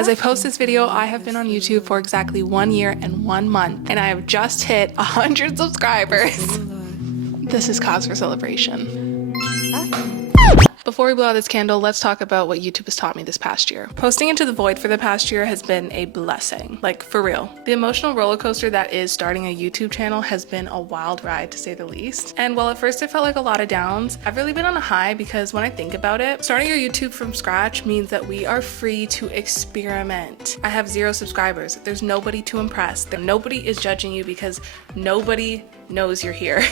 As I post this video, I have been on YouTube for exactly 1 year and 1 month, and I have just hit 100 subscribers. This is cause for celebration. Before we blow out this candle, let's talk about what YouTube has taught me this past year. Posting into the void for the past year has been a blessing, like for real. The emotional roller coaster that is starting a YouTube channel has been a wild ride to say the least. And while at first it felt like a lot of downs, I've really been on a high because when I think about it, starting your YouTube from scratch means that we are free to experiment. I have 0 subscribers. There's nobody to impress. Nobody is judging you because nobody knows you're here.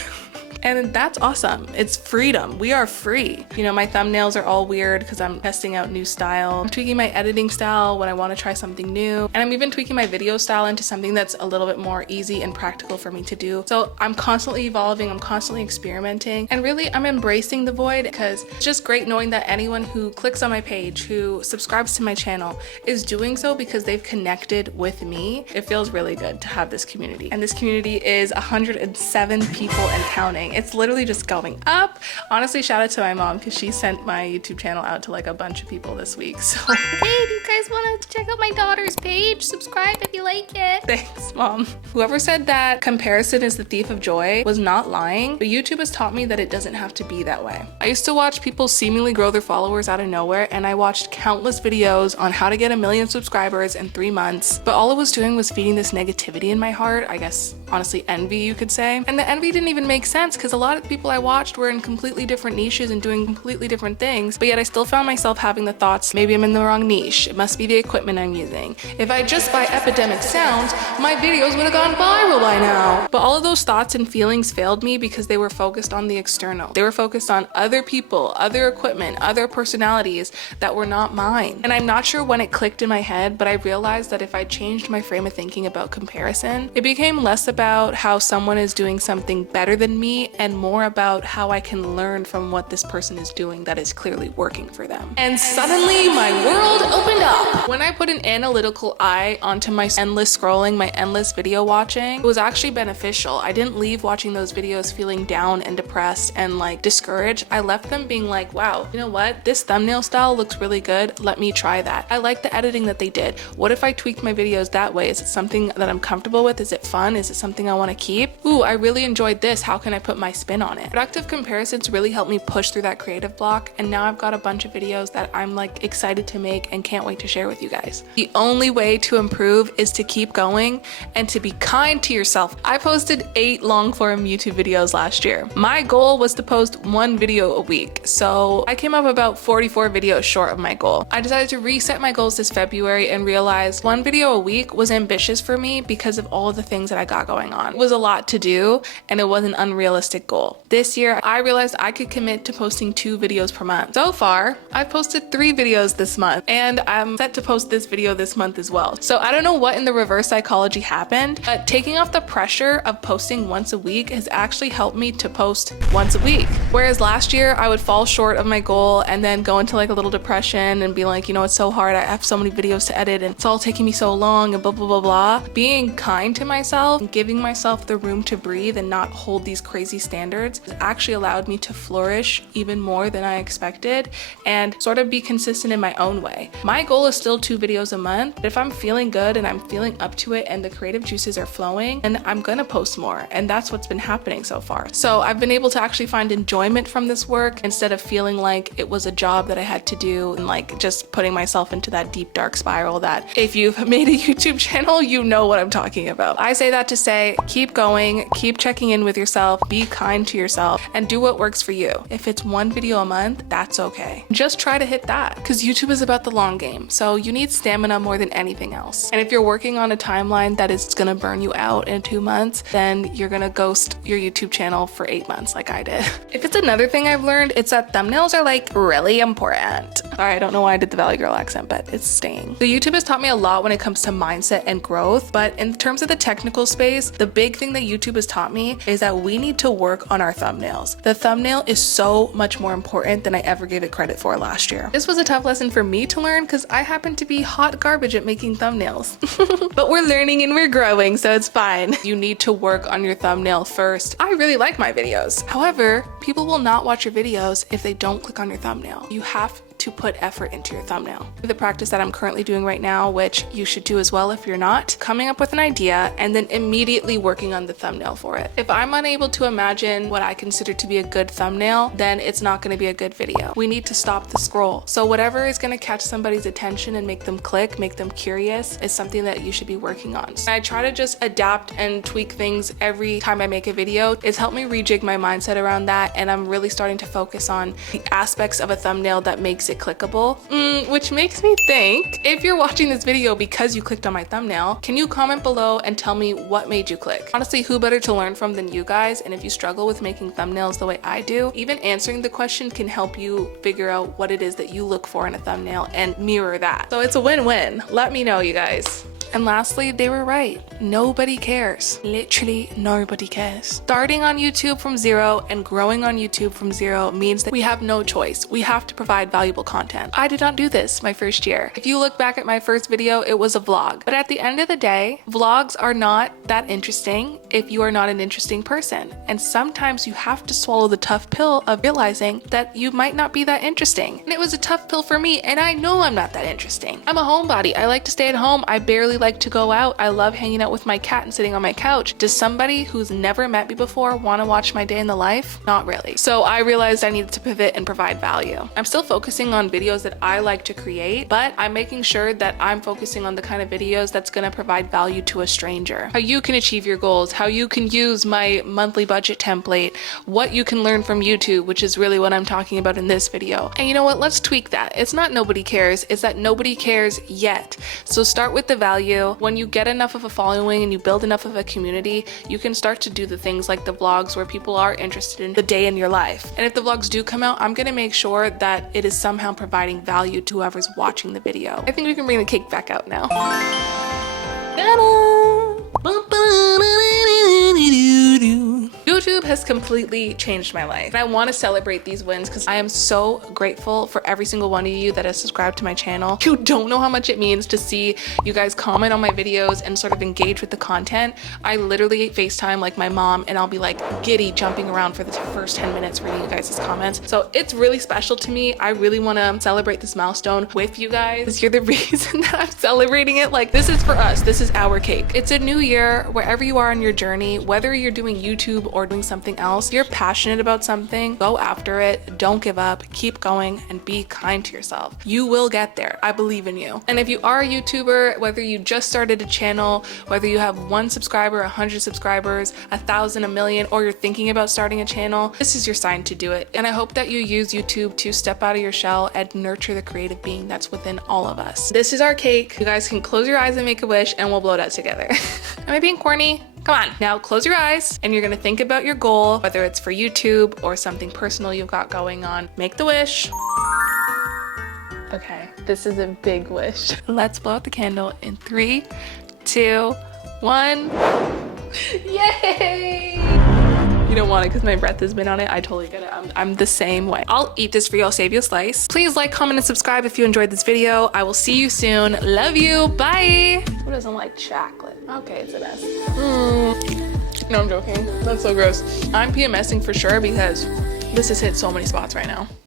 And that's awesome. It's freedom. We are free. You know, my thumbnails are all weird because I'm testing out new style. I'm tweaking my editing style when I want to try something new. And I'm even tweaking my video style into something that's a little bit more easy and practical for me to do. So I'm constantly evolving. I'm constantly experimenting. And really, I'm embracing the void because it's just great knowing that anyone who clicks on my page, who subscribes to my channel, is doing so because they've connected with me. It feels really good to have this community. And this community is 107 people and counting. It's literally just going up. Honestly, shout out to my mom because she sent my YouTube channel out to like a bunch of people this week. So hey, do you guys want to check out my daughter's page? Subscribe if you like it. Thanks, Mom. Whoever said that comparison is the thief of joy was not lying, but YouTube has taught me that it doesn't have to be that way. I used to watch people seemingly grow their followers out of nowhere, and I watched countless videos on how to get 1 million subscribers in 3 months, but all it was doing was feeding this negativity in my heart. I guess, honestly, envy, you could say. And the envy didn't even make sense because a lot of the people I watched were in completely different niches and doing completely different things, but yet I still found myself having the thoughts, maybe I'm in the wrong niche. It must be the equipment I'm using. If I just buy epidemic sounds, my videos would have gone viral by now. But all of those thoughts and feelings failed me because they were focused on the external. They were focused on other people, other equipment, other personalities that were not mine. And I'm not sure when it clicked in my head, but I realized that if I changed my frame of thinking about comparison, it became less about how someone is doing something better than me and more about how I can learn from what this person is doing that is clearly working for them. And suddenly my world opened up. When I put an analytical eye onto my endless scrolling, my endless video watching, it was actually beneficial. I didn't leave watching those videos feeling down and depressed and like discouraged. I left them being like, wow, you know what? This thumbnail style looks really good. Let me try that. I like the editing that they did. What if I tweaked my videos that way? Is it something that I'm comfortable with? Is it fun? Is it something I want to keep? Ooh, I really enjoyed this. How can I put my spin on it? Productive comparisons really helped me push through that creative block, and now I've got a bunch of videos that I'm like excited to make and can't wait to share with you guys. The only way to improve is to keep going and to be kind to yourself. I posted 8 long-form YouTube videos last year. My goal was to post 1 video a week, so I came up about 44 videos short of my goal. I decided to reset my goals this February and realized 1 video a week was ambitious for me because of all of the things that I got going on. It was a lot to do and it was an unrealistic goal. This year, I realized I could commit to posting 2 videos per month. So far, I've posted 3 videos this month, and I'm set to post this video this month as well. So I don't know what in the reverse psychology happened, but taking off the pressure of posting once a week has actually helped me to post once a week. Whereas last year, I would fall short of my goal and then go into like a little depression and be like, you know, it's so hard. I have so many videos to edit and it's all taking me so long and blah, blah, blah, blah. Being kind to myself and giving myself the room to breathe and not hold these crazy standards actually allowed me to flourish even more than I expected and sort of be consistent in my own way. My goal is still 2 videos a month, but if I'm feeling good and I'm feeling up to it and the creative juices are flowing, then I'm gonna post more, and that's what's been happening so far. So I've been able to actually find enjoyment from this work instead of feeling like it was a job that I had to do and like just putting myself into that deep dark spiral that if you've made a YouTube channel, you know what I'm talking about. I say that to say, keep going, keep checking in with yourself, be kind to yourself, and do what works for you. If it's 1 video a month, that's okay. Just try to hit that because YouTube is about the long game. So you need stamina more than anything else. And if you're working on a timeline that is gonna burn you out in 2 months, then you're gonna ghost your YouTube channel for 8 months like I did. If it's another thing I've learned, it's that thumbnails are like really important. Sorry, I don't know why I did the Valley Girl accent, but it's staying. So YouTube has taught me a lot when it comes to mindset and growth, but in terms of the technical space, the big thing that YouTube has taught me is that we need to work on our thumbnails. The thumbnail is so much more important than I ever gave it credit for last year. This was a tough lesson for me to learn because I happen to be hot garbage at making thumbnails. But we're learning and we're growing, so it's fine. You need to work on your thumbnail first. I really like my videos. However, people will not watch your videos if they don't click on your thumbnail. You have to put effort into your thumbnail. The practice that I'm currently doing right now, which you should do as well if you're not, coming up with an idea and then immediately working on the thumbnail for it. If I'm unable to imagine what I consider to be a good thumbnail, then it's not going to be a good video. We need to stop the scroll. So whatever is going to catch somebody's attention and make them click, make them curious, is something that you should be working on. So I try to just adapt and tweak things every time I make a video. It's helped me rejig my mindset around that, and I'm really starting to focus on the aspects of a thumbnail that makes it clickable. Which makes me think, if you're watching this video because you clicked on my thumbnail, can you comment below and tell me what made you click? Honestly, who better to learn from than you guys? And if you struggle with making thumbnails the way I do, even answering the question can help you figure out what it is that you look for in a thumbnail and mirror that. So it's a win-win. Let me know, you guys. And lastly, they were right. Nobody cares. Literally nobody cares. Starting on YouTube from zero and growing on YouTube from zero means that we have no choice. We have to provide valuable content. I did not do this my first year. If you look back at my first video, it was a vlog. But at the end of the day, vlogs are not that interesting if you are not an interesting person. And sometimes you have to swallow the tough pill of realizing that you might not be that interesting. And it was a tough pill for me, and I know I'm not that interesting. I'm a homebody. I like to stay at home. I barely like to go out. I love hanging out with my cat and sitting on my couch. Does somebody who's never met me before want to watch my day in the life? Not really. So I realized I needed to pivot and provide value. I'm still focusing on videos that I like to create, but I'm making sure that I'm focusing on the kind of videos that's going to provide value to a stranger. How you can achieve your goals, how you can use my monthly budget template, what you can learn from YouTube, which is really what I'm talking about in this video. And you know what? Let's tweak that. It's not nobody cares, it's that nobody cares yet. So start with the value. When you get enough of a following and you build enough of a community, you can start to do the things like the vlogs where people are interested in the day in your life. And if the vlogs do come out, I'm gonna make sure that it is somehow providing value to whoever's watching the video. I think we can bring the cake back out now. YouTube has completely changed my life. And I want to celebrate these wins because I am so grateful for every single one of you that has subscribed to my channel. You don't know how much it means to see you guys comment on my videos and sort of engage with the content. I literally FaceTime like my mom and I'll be like giddy jumping around for the first 10 minutes reading you guys' comments. So it's really special to me. I really want to celebrate this milestone with you guys. You're the reason that I'm celebrating it. Like, this is for us. This is our cake. It's a new year. Wherever you are on your journey, whether you're doing YouTube or doing something else, you're passionate about something, go after it, don't give up, keep going, and be kind to yourself. You will get there. I believe in you. And if you are a YouTuber, whether you just started a channel, whether you have 1 subscriber, 100 subscribers, 1,000, 1,000,000, or you're thinking about starting a channel, this is your sign to do it. And I hope that you use YouTube to step out of your shell and nurture the creative being that's within all of us. This is our cake. You guys can close your eyes and make a wish and we'll blow it out together. Am I being corny? Come on, now close your eyes and you're gonna think about your goal, whether it's for YouTube or something personal you've got going on. Make the wish. Okay, this is a big wish. Let's blow out the candle in 3, 2, 1. Yay! You don't want it because my breath has been on it. I totally get it. I'm the same way. I'll eat this for you. I'll save you a slice. Please like, comment, and subscribe if you enjoyed this video. I will see you soon. Love you. Bye. Who doesn't like chocolate? Okay, it's a mess. No, I'm joking. That's so gross. I'm PMSing for sure because this has hit so many spots right now.